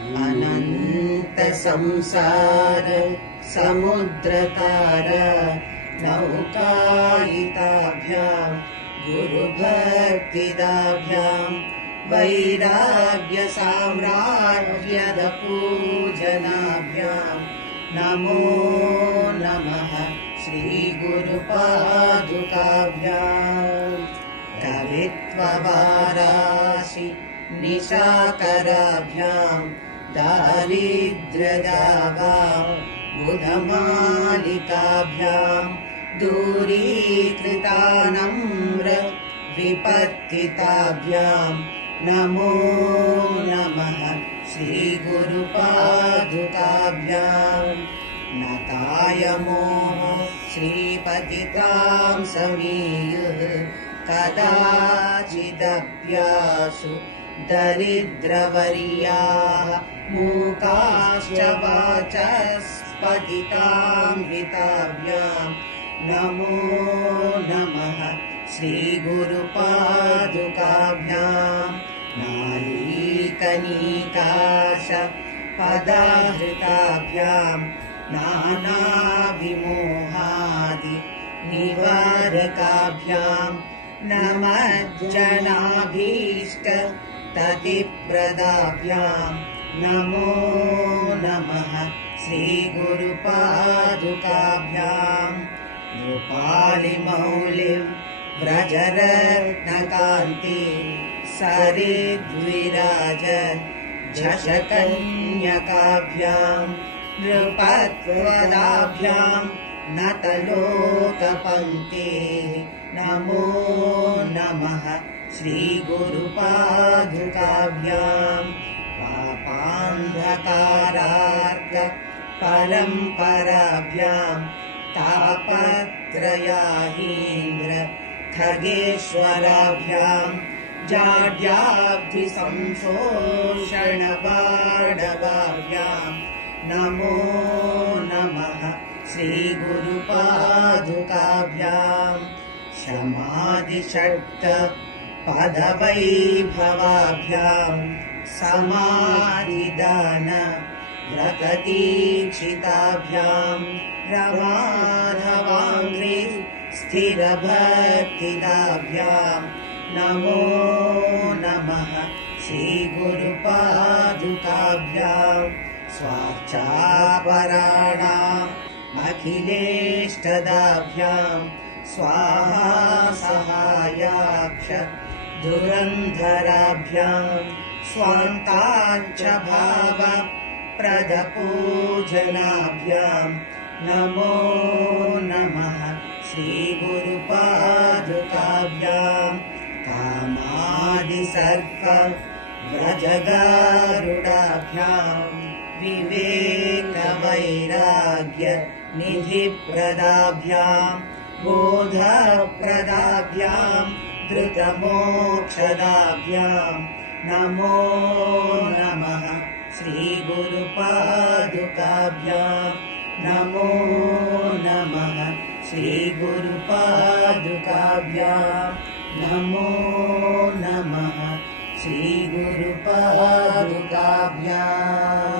अनन्तसंसार समुद्रतार नौकायिताभ्याम् गुरुभक्तिदाभ्याम् वैराग्यसाम्राज्यदपूजनाभ्याम् नमो नमः श्रीगुरुपादुकाभ्याम् कवित्ववाराशि निशाकराभ्याम् दारिद्र्यदागा बुधमालिकाभ्याम् दूरीकृतानम्र विपत्तिताभ्याम् नमो नमः श्रीगुरुपादुकाभ्याम् नतायमोः श्रीपतिताम् समीयुः कदाचिदभ्यासु दरिद्रवर्याः नमो नमः श्रीगुरुपादुकाभ्याम्। नालीकनीकाश पदाहृताभ्याम् निवारकाभ्याम्। नमज्जनाभीष्ट ततिप्रदाभ्याम् नमो नमः श्रीगुरुपादुकाभ्याम् नृपालिमौलिम् व्रजरत्नकान्ति सरिद्विराज झषकन्यकाभ्याम् नृपत्वदाभ्याम् नतलोकपङ्क्ति नमो नमः श्रीगुरुपादुकाभ्याम् पापान्धकारार्क परम्पराभ्याम् तापत्रयाहीन्द्र खगेश्वराभ्याम् जाड्याब्धिसंशोषणबाडवाभ्याम् नमो नमः श्रीगुरुपादुकाभ्याम् शमादिषट् पदवैभवाभ्याम् समादिदान व्रततीक्षिताभ्याम् रमाधवाङ्घ्रि स्थिरभक्तिदाभ्याम् नमो नमः श्रीगुरुपादुकाभ्याम् स्वार्चापराणाम् अखिलेष्टदाभ्याम् स्वाहा सहायाक्ष धुरन्धराभ्याम् स्वान्ताञ्च भाव प्रदपूजनाभ्याम् नमो नमः श्रीगुरुपादुकाभ्याम् कामादिसर्प व्रजगारुडाभ्याम् विवेकवैराग्य निधिप्रदाभ्याम् बोधप्रदाभ्याम् धृतमोक्षदाभ्याम् नमो नमः श्रीगुरुपादुकाभ्याम् नमो नमः श्रीगुरुपादुकाभ्याम् नमो नमः श्रीगुरुपादुकाभ्याम्